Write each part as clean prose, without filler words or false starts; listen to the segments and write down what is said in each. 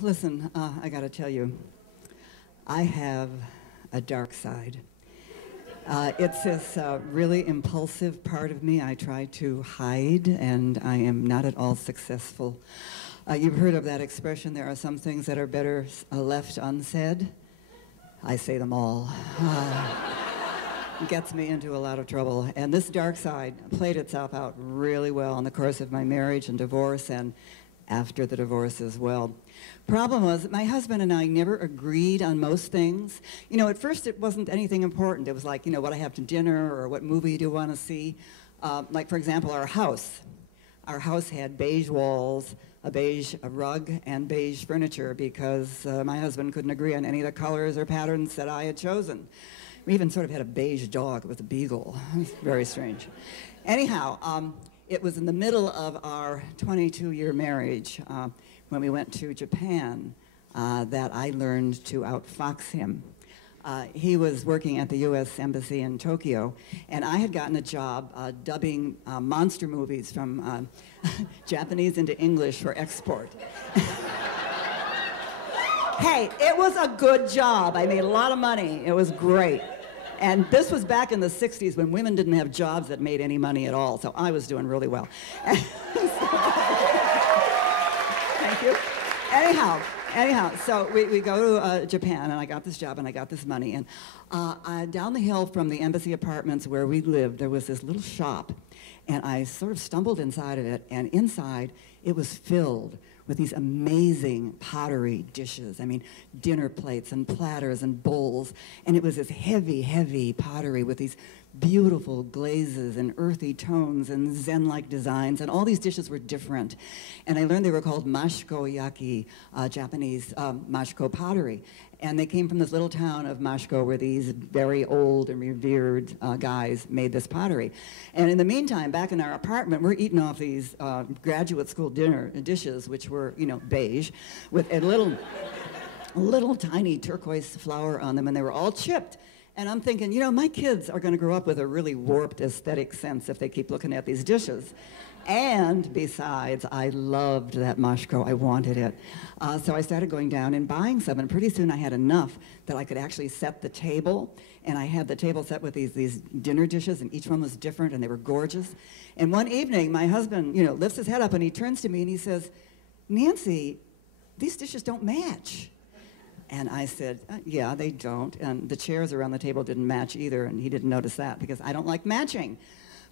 Listen, I gotta tell you, I have a dark side. It's this really impulsive part of me I try to hide, and I am not at all successful. You've heard of that expression, there are some things that are better left unsaid. I say them all. Gets me into a lot of trouble. And this dark side played itself out really well in the course of my marriage and divorce, and after the divorce as well. Problem was, my husband and I never agreed on most things. You know, at first it wasn't anything important. It was like, you know, what I have to dinner or what movie do you want to see. Like, for example, our house. Our house had beige walls, a beige rug, and beige furniture because my husband couldn't agree on any of the colors or patterns that I had chosen. We even sort of had a beige dog with a beagle. It was very strange. Anyhow, it was in the middle of our 22-year marriage when we went to Japan that I learned to outfox him. He was working at the U.S. Embassy in Tokyo, and I had gotten a job dubbing monster movies from Japanese into English for export. Hey, it was a good job. I made a lot of money. It was great. And this was back in the 60s when women didn't have jobs that made any money at all, so I was doing really well. Thank you. Anyhow, so we go to Japan, and I got this job, and I got this money. And down the hill from the embassy apartments where we lived, there was this little shop. And I sort of stumbled inside of it, and inside it was filled with these amazing pottery dishes. I mean, dinner plates and platters and bowls. And it was this heavy, heavy pottery with these beautiful glazes and earthy tones and Zen-like designs. And all these dishes were different. And I learned they were called mashiko yaki, Japanese mashiko pottery. And they came from this little town of Mashiko where these very old and revered guys made this pottery. And in the meantime, back in our apartment, we're eating off these graduate school dinner dishes, which were, you know, beige, with a little tiny turquoise flower on them, and they were all chipped. And I'm thinking, you know, my kids are going to grow up with a really warped aesthetic sense if they keep looking at these dishes. And besides, I loved that mashiko. I wanted it. So I started going down and buying some, and pretty soon I had enough that I could actually set the table. And I had the table set with these dinner dishes, and each one was different, and they were gorgeous. And one evening, my husband, you know, lifts his head up, and he turns to me, and he says, "Nancy, these dishes don't match." And I said, yeah, they don't. And the chairs around the table didn't match either, and he didn't notice that because I don't like matching.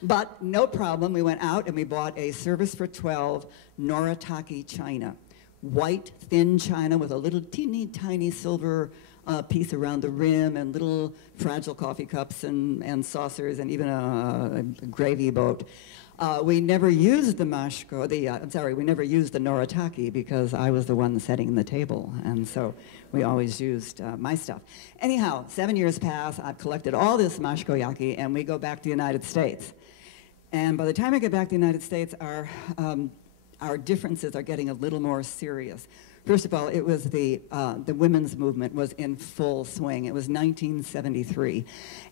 But no problem, we went out and we bought a service for 12 Noritake china. White, thin china with a little teeny tiny silver piece around the rim and little fragile coffee cups and saucers and even a gravy boat. We never used the mashiko, we never used the Noritake because I was the one setting the table, and so we always used my stuff. Anyhow, 7 years pass, I've collected all this mashiko yaki, and we go back to the United States. And by the time I get back to the United States, our differences are getting a little more serious. First of all, it was the women's movement was in full swing. It was 1973,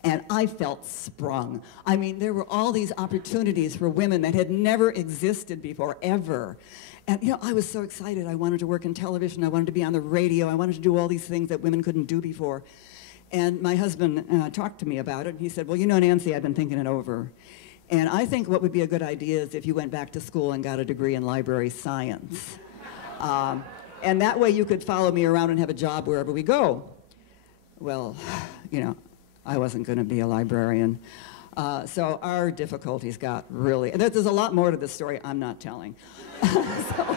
and I felt sprung. I mean, there were all these opportunities for women that had never existed before, ever. And, you know, I was so excited. I wanted to work in television. I wanted to be on the radio. I wanted to do all these things that women couldn't do before. And my husband talked to me about it, and he said, well, you know, Nancy, I've been thinking it over. And I think what would be a good idea is if you went back to school and got a degree in library science. And that way you could follow me around and have a job wherever we go. Well, you know, I wasn't going to be a librarian. So our difficulties got really, there's a lot more to this story I'm not telling. So,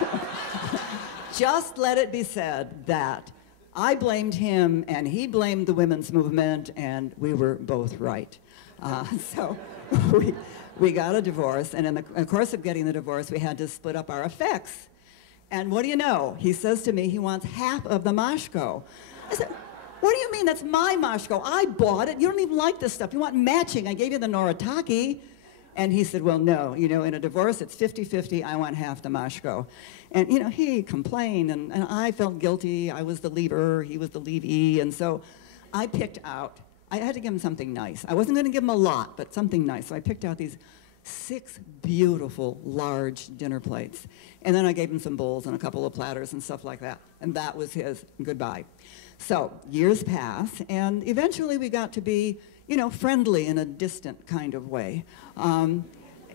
just let it be said that I blamed him and he blamed the women's movement, and we were both right. So we got a divorce, and in the course of getting the divorce, we had to split up our effects. And what do you know? He says to me he wants half of the mashiko. I said, what do you mean? That's my mashiko. I bought it. You don't even like this stuff. You want matching. I gave you the Noritake. And he said, well, no. You know, in a divorce, it's 50-50. I want half the mashiko. And, you know, he complained, and I felt guilty. I was the leaver. He was the leavee. And so I picked out, I had to give him something nice. I wasn't going to give him a lot, but something nice. So I picked out these 6 beautiful, large dinner plates. And then I gave him some bowls and a couple of platters and stuff like that. And that was his goodbye. So years pass, and eventually we got to be, you know, friendly in a distant kind of way.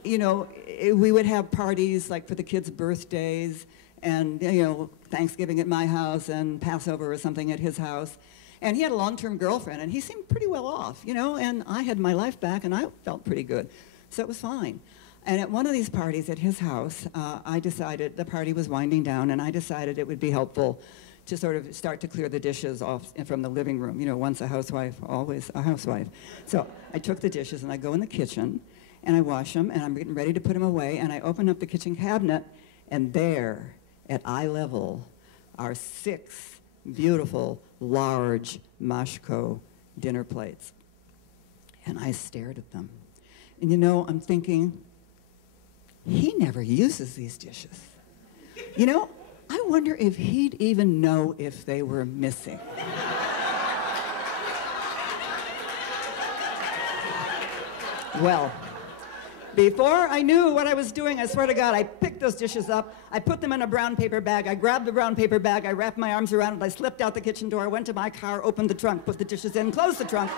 You know, we would have parties like for the kids' birthdays and, you know, Thanksgiving at my house and Passover or something at his house. And he had a long-term girlfriend, and he seemed pretty well off, you know, and I had my life back, and I felt pretty good. So it was fine. And at one of these parties at his house, I decided, the party was winding down, and I decided it would be helpful to sort of start to clear the dishes off from the living room. You know, once a housewife, always a housewife. So I took the dishes, and I go in the kitchen, and I wash them, and I'm getting ready to put them away, and I open up the kitchen cabinet, and there, at eye level, are 6 beautiful, large Mashko dinner plates. And I stared at them. And you know, I'm thinking, he never uses these dishes. You know, I wonder if he'd even know if they were missing. Well, before I knew what I was doing, I swear to God, I picked those dishes up, I put them in a brown paper bag, I grabbed the brown paper bag, I wrapped my arms around it, I slipped out the kitchen door, went to my car, opened the trunk, put the dishes in, closed the trunk,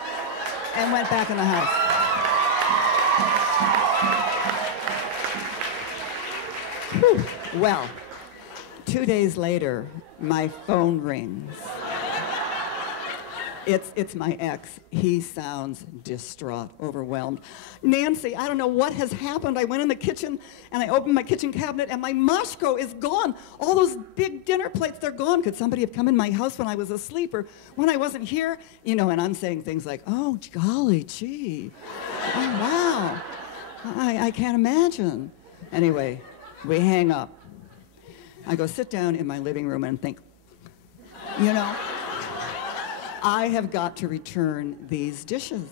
and went back in the house. Whew. Well, 2 days later, my phone rings. It's my ex. He sounds distraught, overwhelmed. Nancy, I don't know what has happened. I went in the kitchen and I opened my kitchen cabinet and my Mashko is gone. All those big dinner plates, they're gone. Could somebody have come in my house when I was asleep or when I wasn't here? You know, and I'm saying things like, oh, golly gee. Oh, wow. I can't imagine. Anyway, we hang up. I go sit down in my living room and think, you know, I have got to return these dishes.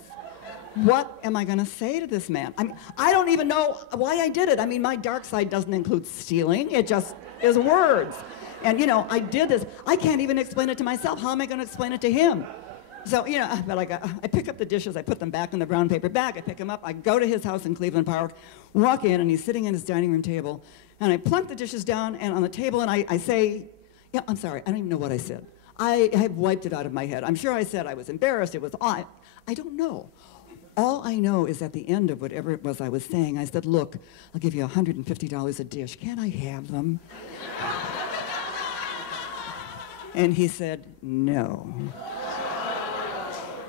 What am I going to say to this man? I mean, I don't even know why I did it. I mean, my dark side doesn't include stealing. It just is words. And, you know, I did this. I can't even explain it to myself. How am I going to explain it to him? So, you know, but I pick up the dishes. I put them back in the brown paper bag. I pick them up. I go to his house in Cleveland Park, walk in, and he's sitting at his dining room table. And I plunk the dishes down and on the table, and I say, yeah, I'm sorry. I don't even know what I said. I have wiped it out of my head. I'm sure I said I was embarrassed. It was I don't know. All I know is at the end of whatever it was I was saying, I said, look, I'll give you $150 a dish. Can I have them? And he said, no.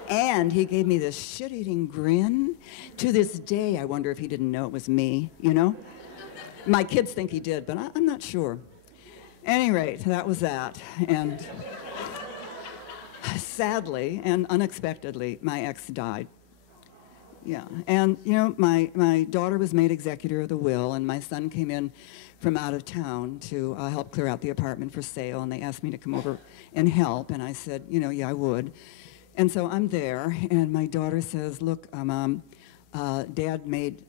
And he gave me this shit-eating grin. To this day, I wonder if he didn't know it was me, you know? My kids think he did, but I'm not sure. At any rate, that was that. And sadly and unexpectedly, my ex died. Yeah, and you know, my daughter was made executor of the will, and my son came in from out of town to help clear out the apartment for sale, and they asked me to come over and help, and I said, you know, yeah, I would. And so I'm there, and my daughter says, look, Mom, Dad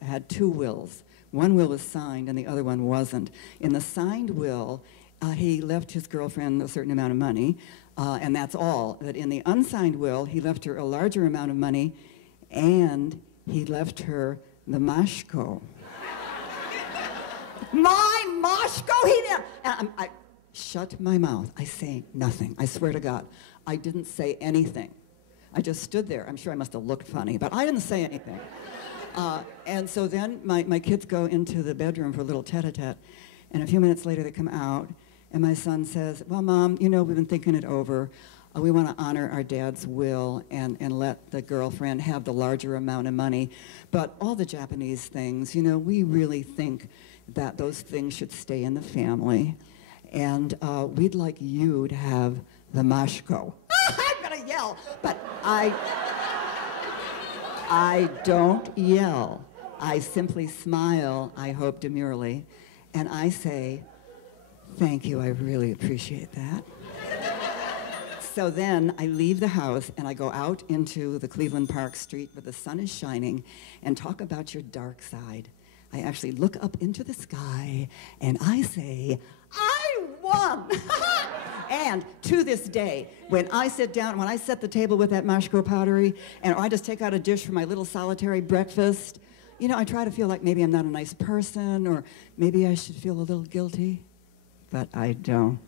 had 2 wills. One will was signed, and the other one wasn't. In the signed will, he left his girlfriend a certain amount of money, and that's all. But in the unsigned will, he left her a larger amount of money, and he left her the Mashko. My Mashko? He did. I shut my mouth. I say nothing. I swear to God. I didn't say anything. I just stood there. I'm sure I must have looked funny, but I didn't say anything. And so then my kids go into the bedroom for a little tete-a-tete, and a few minutes later they come out, and my son says, well, Mom, you know, we've been thinking it over. We want to honor our dad's will and let the girlfriend have the larger amount of money. But all the Japanese things, you know, we really think that those things should stay in the family. And we'd like you to have the Mashko. I'm going to yell, but I don't yell. I simply smile, I hope demurely, and I say, thank you, I really appreciate that. So then I leave the house and I go out into the Cleveland Park street where the sun is shining and talk about your dark side. I actually look up into the sky and I say, I won! And to this day, when I sit down, when I set the table with that Mashko pottery, and I just take out a dish for my little solitary breakfast, you know, I try to feel like maybe I'm not a nice person, or maybe I should feel a little guilty, but I don't.